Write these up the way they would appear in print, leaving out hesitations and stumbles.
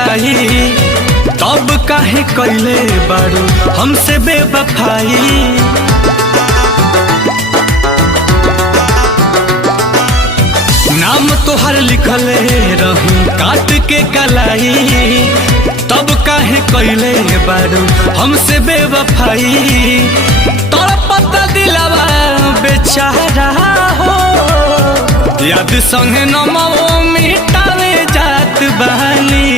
कलाई, तब काहे कैले बारू हमसे बेवफाई। नाम तोहर लिखले रहूं काट के कलाई, तब काहे कैले बारू हमसे बेवफाई। तड़पता दिलवा बेचारा हो, याद संगे नमो मिटावे जात बहानी,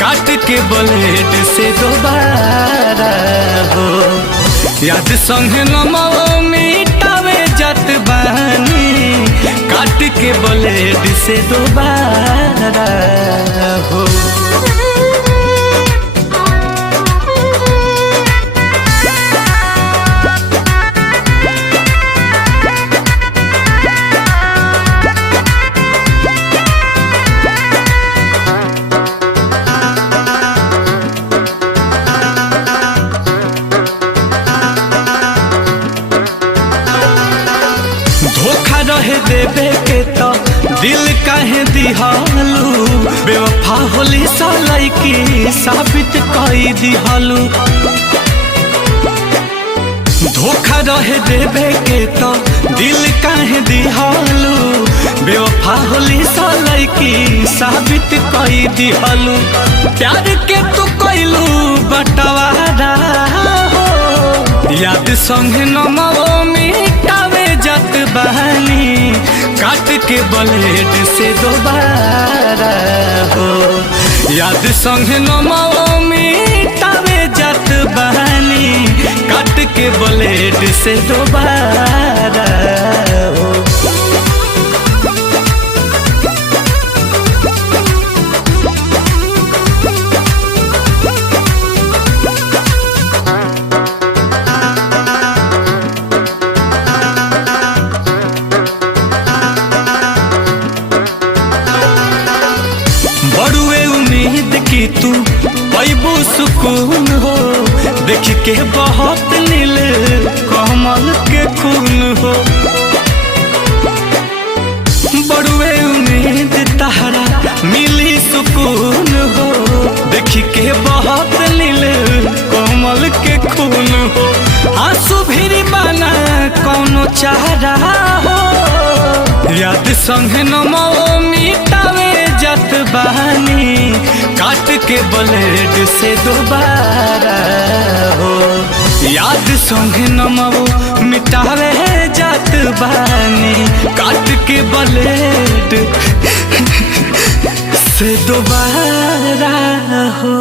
काट के ब्लेड से दोबारा हो। याद संगे नमो मिटावे जात बहानी, काट के ब्लेड से दोबारा हो। धोखा रहे देवे के तो दिल काहे दिहालू, बेवफा होली सालाई की साबित कई दिहालू। धोखा रहे देवे के तो दिल काहे दिहालू, बेवफा होली सालाई की साबित कई दिहालू। प्यार के तू कैलू बंटवारा हो, याद संगे नमो मिटावे जात बहानी, काट के ब्लेड से दोबारा हो। याद संगे नमो मिटावे जात बहानी, काट के ब्लेड से दोबारा हो। बड़ुए उम्मीद की तू पैबू सुकून हो, देख के बहुत नील कमल के खून हो। बड़ुए उम्मीद तहरा मिली सुकून हो, देख के बहुत नील कमल के खून हो। आंसू भी बना कौनो चारा हो, याद संगे नमो मिटावे जात बहानी, काट के ब्लेड से दोबारा हो। याद संगे नमो मिटावे जात बहानी, काट के ब्लेड से दोबारा हो।